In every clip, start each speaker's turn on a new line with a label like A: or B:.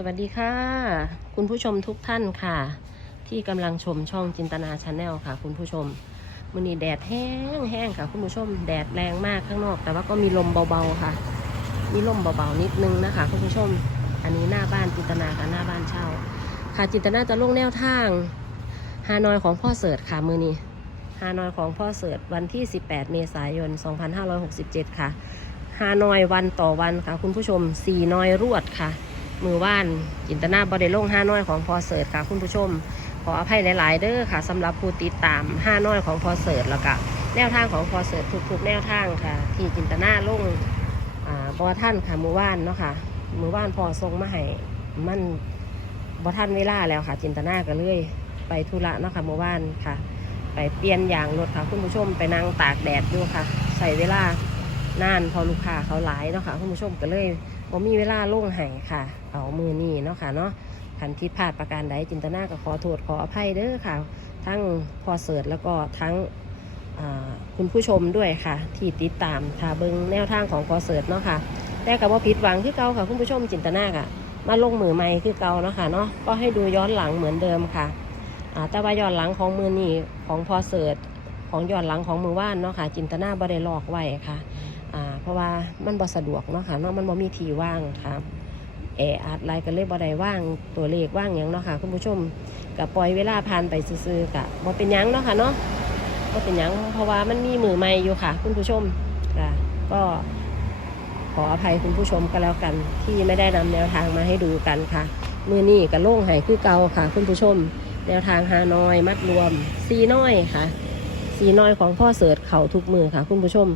A: สวัสดีค่ะ คุณผู้ชมทุกท่านค่ะ ที่กำลังชมช่องจินตนาชาแนลค่ะ คุณผู้ชมวันนี้แดดแห้งแห้งค่ะ คุณผู้ชมแดดแรงมากข้างนอก แต่ว่าก็มีลมเบาๆค่ะ มีลมเบาๆนิดนึงนะคะ คุณผู้ชม อันนี้หน้าบ้านจินตนาค่ะหน้าบ้านเช่า ค่ะจินตนาจะลงแนวทางฮานอยของพ่อเสิร์ตค่ะมือนี้ฮานอยของพ่อเสิร์ตวันที่ 18 เมษายน 2567 ค่ะฮานอยวันต่อวันค่ะ คุณผู้ชม4นอยรวดค่ะ มือว่านจินตนาบอดลงห้าน้อยของพอเสิร์ตค่ะ คุณผู้ชม ขออภัยหลาย ๆ เด้อค่ะสำหรับผู้ติดตามห้าน้อยของพอเสิร์ตแล้วก็แนวทางของพอเสิร์ตทุก ๆ แนวทางค่ะ ที่จินตนาลงอ่าบอท่านค่ะมือว่านเนาะค่ะมือว่านพอทรงมาให้มันบอท่านเวลาแล้วค่ะ จินตนาก็เลยไปธุระเนาะค่ะมือว่านค่ะ ไปเปลี่ยนยางรถค่ะ คุณผู้ชมไปนั่งตากแดดอยู่ค่ะ ใส่เวลานานพอลูกค้าเขาหลายเนาะค่ะคุณผู้ชมก็เลย ผมมีเวลาลงให้ค่ะ เอามือนี่เนาะค่ะเนาะคันที่พลาดประการใดจินตนาก็ขอโทษขออภัยเด้อค่ะ ทั้งพอเสิร์ตแล้วก็ทั้งคุณผู้ชมด้วยค่ะ ที่ติดตามค่ะเบิงแนวทางของพอเสิร์ตเนาะค่ะแต่กับว่าผิดหวังคือเก่าค่ะ คุณผู้ชมจินตนาค่ะมาลงมือใหม่คือเก่าเนาะค่ะเนาะก็ให้ดูย้อนหลังเหมือนเดิมค่ะแต่ว่าย้อนหลังของมือนี่ของพอเสิร์ตของย้อนหลังของมือว่านเนาะค่ะ จินตนาบ่ได้ลอกไว้ค่ะ อ่าเพราะว่ามันบ่สะดวกเนาะค่ะเนาะมันบ่มีที่ว่างครับแออัดไลน์กันเลยบ่ได้ว่างตัวเลขว่างหยังเนาะค่ะคุณผู้ชมก็ปล่อยเวลาผ่านไปซื่อๆกะบ่เป็นยังเนาะค่ะเนาะบ่เป็นยังเพราะว่ามันมีมือใหม่อยู่ค่ะ คุณผู้ชมค่ะก็ขออภัยคุณผู้ชมก็แล้วกัน ที่ไม่ได้นำแนวทางมาให้ดูกันค่ะมือนี่กับโล่งหายคือเก่าค่ะ คุณผู้ชม แนวทางฮานอยมัดรวมซีน้อยค่ะซีน้อยของพ่อเสิร์ตเข่าทุกมือค่ะ คุณผู้ชม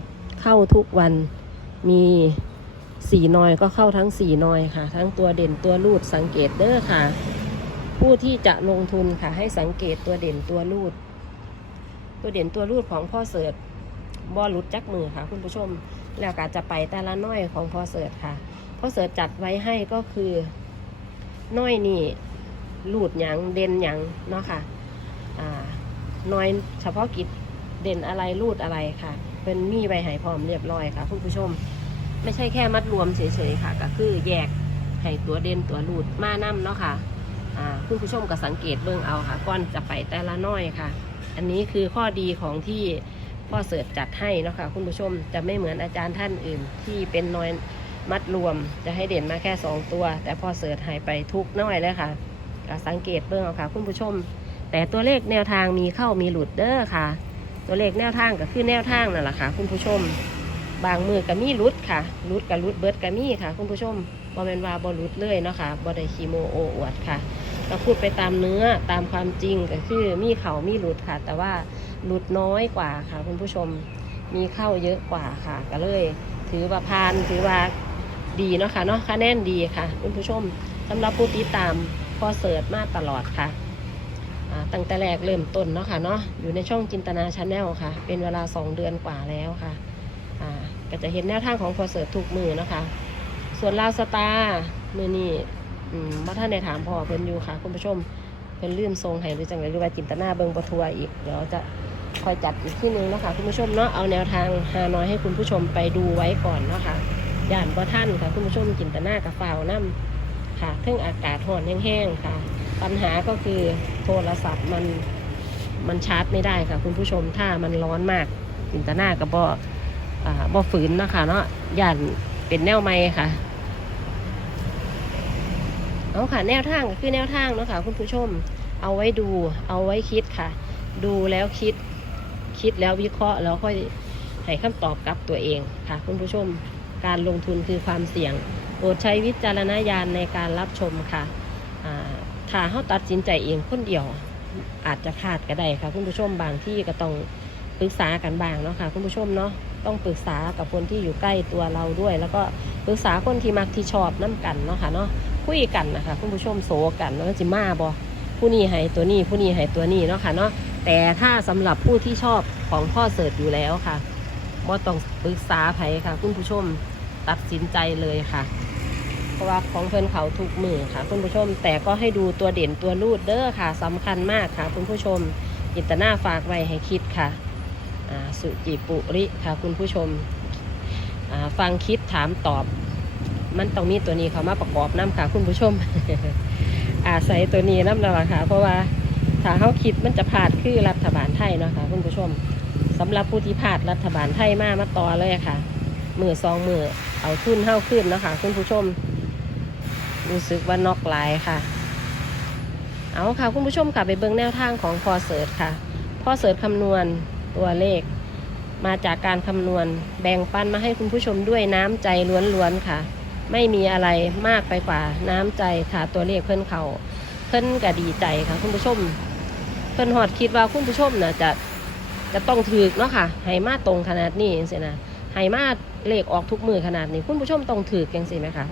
A: เข้าทุกวันมีสีนอยก็เข้าทั้งสีนอยค่ะ ทั้งตัวเด่นตัวรูดสังเกตเด้อค่ะ ผู้ที่จะลงทุนค่ะ ให้สังเกตตัวเด่นตัวรูด ตัวเด่นตัวรูดของพ่อเสิร์ตบอลุดจักมือค่ะ คุณผู้ชมแล้วก็จะไปแต่ละน้อยของพ่อเสิร์ตค่ะพ่อเสิร์ตจัดไว้ให้ก็คือน้อยนี่รูดหยังเด่นหยังเนาะค่ะน้อยเฉพาะกิจเด่นอะไรรูดอะไรค่ะ เป็นมีใบหายพร้อมเรียบร้อยค่ะคุณผู้ชม ไม่ใช่แค่มัดรวมเฉยๆค่ะ ก็คือแยกให้ตัวเด่นตัวรูดมานํเนาะค่ะอ่าคุณผู้ชมก็สังเกตเบิ่งเอาค่ะก่อนจะไปแต่ละน้อยค่ะ อันนี้คือข้อดีของที่พ่อเสิร์ชจัดให้เนาะค่ะคุณผู้ชมจะไม่เหมือนอาจารย์ท่านอื่น ที่เป็นน้อยมัดรวมจะให้เด่นมาแค่สองตัว แต่พ่อเสิร์ชให้ไปทุกน้อยเลยค่ะก็สังเกตเบิ่งเอาค่ะ คุณผู้ชม แต่ตัวเลขแนวทางมีเข้ามีหลุดเด้อค่ะ ตัวเลขแนวทางก็คือแนวทางนั่นแหละค่ะ คุณผู้ชม บางมือก็มีรุดค่ะรุดกับรุดเบิร์ดก็มีค่ะ คุณผู้ชมบอเป็นวาบอรุดเลยเนาะค่ะบอไดคีโมโออวดค่ะก็พูดไปตามเนื้อตามความจริงก็คือมีเขามีรุดค่ะ แต่ว่ารุดน้อยกว่าค่ะ คุณผู้ชมมีเข้าเยอะกว่าค่ะ ก็เลย ถือว่าพานถือว่าดีเนาะค่ะเนาะคะแนนดีค่ะ คุณผู้ชมสำหรับผู้ติดตามพอเสิร์ชมาตลอดค่ะ ตั้งแต่แรกเริ่มต้นเนาะค่ะเนาะอยู่ในช่องจินตนาชาแนลค่ะ เป็นเวลา 2 เดือนกว่าแล้วค่ะก็จะเห็นแนวทางของพอเสิร์ตทุกมือนะคะส่วนลาวสตาร์มือนี่อืมว่าท่านในถามพอเพิ่นอยู่ค่ะ คุณผู้ชมเพิ่นลื่นทรงให้หรือจังไรหรือว่าจินตนาเบิงปทัวอีก เดี๋ยวจะคอยจัดอีกที่นึงเนาะคะคุณผู้ชมเนาะเอาแนวทางฮานอยให้คุณผู้ชมไปดูไว้ก่อนเนาะค่ะย่านบ่ท่านค่ะคุณผู้ชมจินตนากับฝ่าวน้ำค่ะเทิงอากาศห่อนแห้งๆค่ะ ปัญหาก็คือโทรศัพท์มันมันชาร์จไม่ได้ค่ะ คุณผู้ชมถ้ามันร้อนมากจินตนากับบอ่บ่ฝืนนะคะเนาะย่านเป็นแนวไม้ค่ะเอาค่ะ แนวทางคือแนวทางเนาะค่ะคุณผู้ชม เอาไว้ดู เอาไว้คิดค่ะ ดูแล้วคิด คิดแล้ววิเคราะห์แล้วค่อยให้คำตอบกับตัวเองค่ะ คุณผู้ชม การลงทุนคือความเสี่ยงโปรดใช้วิจารณญาณในการรับชมค่ะ ถ้าเขาตัดสินใจเองคนเดียว อาจจะพลาดก็ได้ค่ะ คุณผู้ชมบางที่ก็ต้องปรึกษากันบ้างเนาะค่ะ คุณผู้ชมเนาะต้องปรึกษากับคนที่อยู่ใกล้ตัวเราด้วย แล้วก็ปรึกษาคนที่มักที่ชอบน้ากันเนาะค่ะเนาะคุยกันนะคะคุณผู้ชมโสกันแล้วจิมาบอผู้นี้ให้ตัวนี้ผู้นี้ให้ตัวนี้เนาะค่ะเนาะแต่ถ้าสำหรับผู้ที่ชอบของพ่อเสิร์ชอยู่แล้วค่ะบ่ต้องปรึกษาไผค่ะ คุณผู้ชมตัดสินใจเลยค่ะ ราะว่าของเพื่อนเขาทุกมือค่ะ คุณผู้ชม แต่ก็ให้ดูตัวเด่นตัวรูดเด้อค่ะสำคัญมากค่ะ คุณผู้ชมจินตนาฝากไว้ให้คิดค่ะสุจิปุริค่ะคุณผู้ชมฟังคิดถามตอบ มันต้องมีตัวนี้เขามาประกอบน้ำค่ะคุณผู้ชม อาศัยตัวนี้น้ำแล้วค่ะ เพราะว่าถ้าเขาคิดมันจะพลาดคือรัฐบาลไทยเนาะค่ะคุณผู้ชมสำหรับผู้ที่พลาดรัฐบาลไทยมามาต่อเลยค่ะมือสองมือเอาทุนเข้าขึ้นนะคะคุณผู้ชม รู้สึกว่านอกหลายค่ะ เอาค่ะคุณผู้ชมค่ะไปเบิ่งแนวทางของพอเสิร์ชค่ะพอเสิร์ชคำนวณตัวเลข มาจากการคำนวณแบ่งปันมาให้คุณผู้ชมด้วยน้ำใจล้วนๆค่ะ ไม่มีอะไรมากไปกว่าน้ำใจค่ะตัวเลขเพิ่นเขาเพิ่นก็ดีใจค่ะ คุณผู้ชม เพิ่นหอดคิดว่าคุณผู้ชมน่ะจะจะต้องถือเนาะค่ะให้มาตรงขนาดนี้จังซี่นะ ให้มาเลขออกทุกมือขนาดนี้คุณผู้ชมต้องถือจังซี่ไหมคะ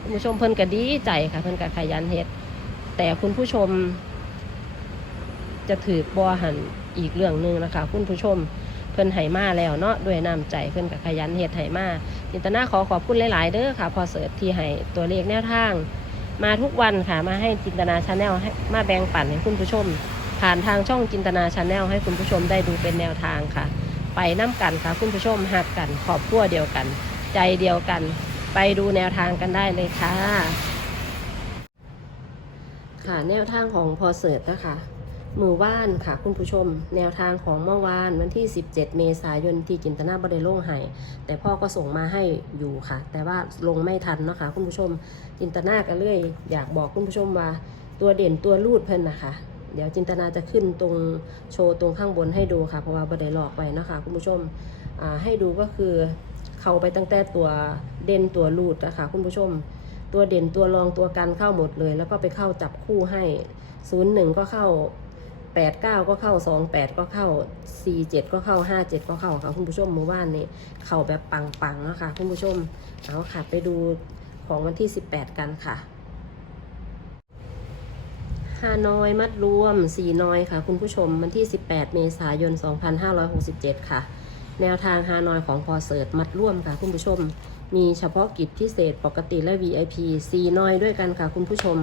A: คุณผู้ชมเพิ่นก็ดีใจค่ะเพิ่นก็ขยันเฮ็ดแต่คุณผู้ชม จะถือบ่หันอีกเรื่องหนึ่งนะคะ คุณผู้ชมเพิ่นไหมาแล้วเนาะด้วยน้ำใจเพิ่นกับขยันเฮ็ดไหมาจินตนาขอขอบคุณหลาย ๆ เด้อค่ะ พอเสิร์ชที่ให้ตัวเลขแนวทาง มาทุกวันค่ะมาให้จินตนาชาแนลให้มาแบ่งปันให้คุณผู้ชม ผ่านทางช่องจินตนาชาแนลให้คุณผู้ชมได้ดูเป็นแนวทางค่ะ ไปน้ำกันค่ะคุณผู้ชมหักกันขอบครัวเดียวกัน ใจเดียวกัน ไปดูแนวทางกันได้เลยค่ะ ค่ะแนวทางของพอเสิร์ชนะคะมือว่านค่ะคุณผู้ชม แนวทางของเมื่อวานวันที่ 17 เมษายนที่จินตนาบไดโล่งให้แต่พ่อก็ส่งมาให้อยู่ค่ะ แต่ว่าลงไม่ทันเนาะคะคุณผู้ชมจินตนาก็เลยอยากบอกคุณผู้ชมว่าตัวเด่นตัวรูดเพิ่นนะคะ เดี๋ยวจินตนาจะขึ้นตรงโชว์ตรงข้างบนให้ดูค่ะ เพราะว่าบันไดหลอกไว้เนะคะคุณผู้ชมให้ดูก็คือเข้าไปตั้งแต่ตัวเด่นตัวรูดนะคะคุณผู้ชม ตัวเด่นตัวรองตัวกันเข้าหมดเลย แล้วก็ไปเข้าจับคู่ให้ศูนย์หนึ่งก็เข้าแปดเก้าก็เข้าสองแปดก็เข้าสี่เจ็ดก็เข้าห้าเจ็ดก็เข้าค่ะคุณผู้ชมเมื่อวานนี้เข้าแบบปังๆนะคะคุณผู้ชมเอาค่ะไปดูของวันที่สิบแปดกันค่ะ ฮานอยมัดรวมสี่นอยค่ะ คุณผู้ชมวันที่ 18 เมษายน 2567 ค่ะ แนวทางฮานอยของพอเสิร์ตมัดร่วมค่ะ คุณผู้ชม มีเฉพาะกิจพิเศษปกติและ VIP สี่นอยด้วยกันค่ะ คุณผู้ชม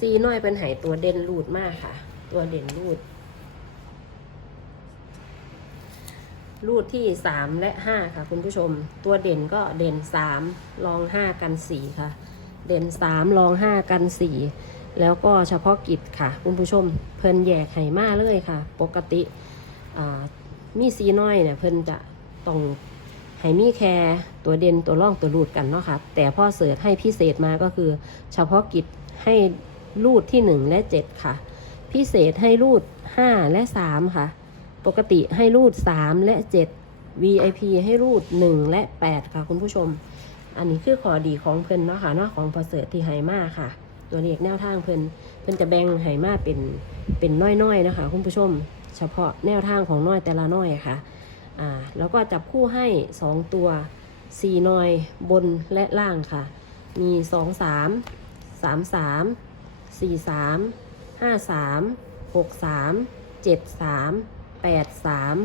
A: สี่นอยเป็นไหตัวเด่นรูดมากค่ะ ตัวเด่นรูด รูดที่สามและห้าค่ะ คุณผู้ชม ตัวเด่นก็เด่นสามรองห้ากันสี่ค่ะ เด่นสามรองห้ากันสี่ แล้วก็เฉพาะกิจค่ะ คุณผู้ชม เพิ่นแยกไห่มาเลยค่ะ ปกติมีสีน้อยเนี่ยเพิ่นจะต้องไห่มีแคร์ตัวเด่นตัวร่องตัวรูดกันเนาะค่ะ แต่พ่อเสิร์ชให้พิเศษมาก็คือ เฉพาะกิจให้รูดที่หนึ่งและเจ็ดค่ะ พิเศษให้รูด 5 และ 3 ค่ะ ปกติให้รูด 3 และ 7 VIP ให้รูด 1 และ 8 ค่ะ คุณผู้ชม อันนี้คือขอดีของเพิ่นเนาะค่ะเนาะของประเสริฐที่ไหมาค่ะ ตัวเลขแนวทางเพิ่นเพิ่นจะแบ่งไหมาเป็นเป็นน้อยๆนะคะคุณผู้ชม เฉพาะแนวทางของน้อยแต่ละน้อยค่ะอ่าแล้วก็จับคู่ให้ 2 ตัว4น้อยบนและล่างค่ะ มี 2 3 3 3 4 3ห้าสามหกสามเจ็ดสามแปดสาม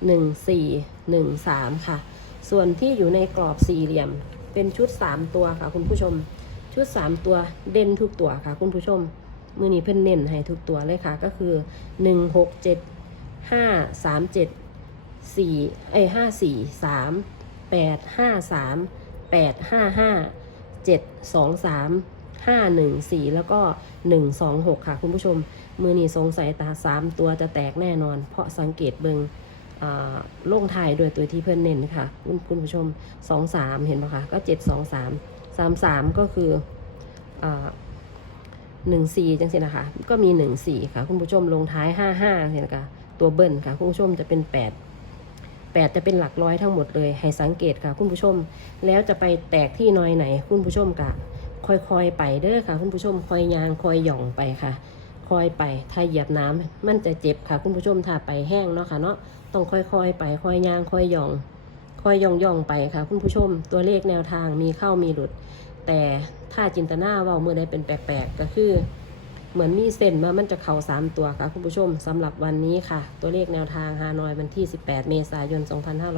A: ห้าห้าหกเจ็ดเจ็ดเจ็ดแปดเจ็ดเก้าเก้าแปดเก้าสี่เจ็ดหนึ่งสี่หนึ่งสามค่ะ ส่วนที่อยู่ในกรอบสี่เหลี่ยม เป็นชุดสามตัวค่ะ คุณผู้ชม ชุดสามตัวเด่นทุกตัวค่ะ คุณผู้ชม มือนี้เพิ่นเน้นให้ทุกตัวเลยค่ะ ก็คือหนึ่งหกเจ็ดห้าสามเจ็ดสี่ไอ้ห้าสี่สามแปดห้าสามแปดห้าห้าเจ็ดสองสามห้าหนึ่งสี่แล้วก็หนึ่งสองหกค่ะ คุณผู้ชม มือนี้สงสัยตาสามตัวจะแตกแน่นอน เพราะสังเกตเบิงอ่า ลงท้ายโดวยตัวที่เพื่อนเน้นค่ะ คุณคุณผู้ชมสองสามเห็นไหมคะ ก็เจ็ดสองสามสามสามก็คือหนึ่งสี่จังสินะคะ ก็มีหนึ่งสี่ค่ะ คุณผู้ชมลงท้ายห้าห้าเห็นไหมคะตัวเบิ้ลค่ะ คุณผู้ชมจะเป็นแปดแปดจะเป็นหลักร้อยทั้งหมดเลย ให้สังเกตค่ะ คุณผู้ชม แล้วจะไปแตกที่น้อยไหน คุณผู้ชมกะค่อยๆไปเด้อค่ะ คุณผู้ชมคอยยางคอยหย่องไปค่ะ อยไป ถ้าเหยียบน้ำมันจะเจ็บค่ะ คุณผู้ชมถ้าไปแห้งเนาะค่ะเนาะต้องค่อยๆ ไปค่อยยางค่อยย่องค่อยย่องย่องไปค่ะ คุณผู้ชมตัวเลขแนวทางมีเข้ามีหลุด แต่ถ้าจินตนาว่าเมื่อใดเป็นแปลกๆก็คือ เหมือนมีเส้นมามันจะเข่า3ตัวค่ะ คุณผู้ชมสำหรับวันนี้ค่ะ ตัวเลขแนวทางฮานอยวันที่ 18 เมษายน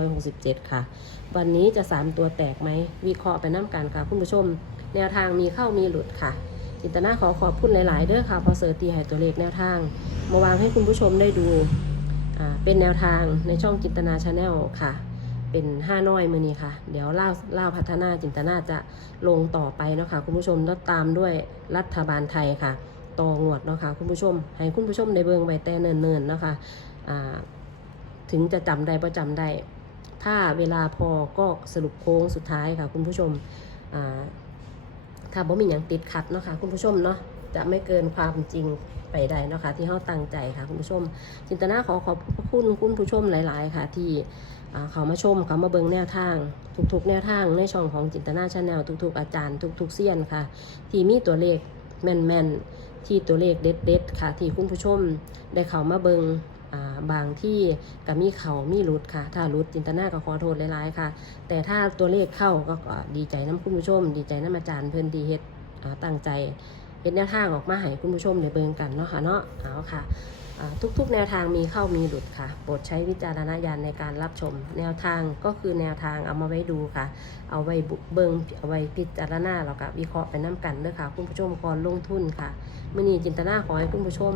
A: 2567 ค่ะ วันนี้จะ 3 ตัวแตกไหมวิเคราะห์ไปน้ำกันค่ะ คุณผู้ชม แนวทางมีเข้ามีหลุดค่ะ จินตนาขอขอบคุณหลาย ๆ เด้อค่ะพอเสิร์ตตีให้ตัวเลขแนวทาง มาวางให้คุณผู้ชมได้ดูเป็นแนวทางในช่องจินตนาชาแนลค่ะ เป็นห้าน้อยมือนี้ค่ะ เดี๋ยวเล่าเล่าพัฒนาจินตนาจะลงต่อไปเนาะค่ะคุณผู้ชมแล้วตามด้วยรัฐบาลไทยค่ะต่องวดเนาะค่ะคุณผู้ชม ให้คุณผู้ชมได้เบิ่งไว้แต่เนินๆเนาะค่ะอ่าถึงจะจำได้ประจำได้ ถ้าเวลาพอก็สรุปโค้งสุดท้ายค่ะคุณผู้ชม ถ้าบ่มีอย่างติดขัดเนาะค่ะคุณผู้ชมเนาะจะไม่เกินความจริงไปใดเนาะค่ะที่เขาตั้งใจค่ะคุณผู้ชม จินตนาขอขอบพระคุณคุณผู้ชมหลาย ๆ ค่ะ ที่เขามาชมเขามาเบิงแนวทาง ทุก ๆ แนวทางในช่องของจินตนาชาแนลทุก ๆ อาจารย์ ทุก ๆ เซียนค่ะ ที่มีตัวเลขแม่น ๆ ที่ตัวเลขเด็ด ๆ ค่ะ ที่คุณผู้ชมได้เขามาเบิง บางที่ก็มีเขามีรุดค่ะ ถ้ารุดจินตนาก็ขอโทษหลายๆค่ะ แต่ถ้าตัวเลขเข้าก็ดีใจน้ำคุณผู้ชม ดีใจน้ำอาจารย์เพื่อนดีเฮ็ดอ่าตั้งใจเฮ็ดแนวทางออกมาให้คุณผู้ชมได้เบิงกันเนาะค่ะเนาะเอาค่ะ ทุกๆ แนวทางมีเข้ามีหลุดค่ะโปรดใช้วิจารณญาณในการรับชม แนวทางก็คือแนวทางเอามาไว้ดูค่ะ เอาไว้บุเบิงเอาไว้พิจารณาแล้วก็วิเคราะห์ไปน้ำกันเด้อค่ะ คุณผู้ชมก่อนลงทุนค่ะมื่อนี้จินตนาขอให้คุณผู้ชม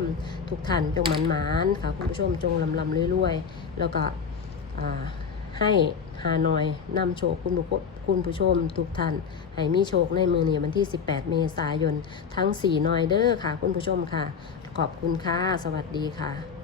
A: ทุกท่านจงมันหมานค่ะ คุณผู้ชมจงลำลำรวยๆแล้วก็ให้ฮานอยนำโชคคุณผู้คุณผู้ชมทุกท่านให้มีโชคในมือนี้วันที่ 18 เมษายนทั้ง 4 นอยเด้อค่ะ คุณผู้ชมค่ะ ขอบคุณค่ะ สวัสดีค่ะ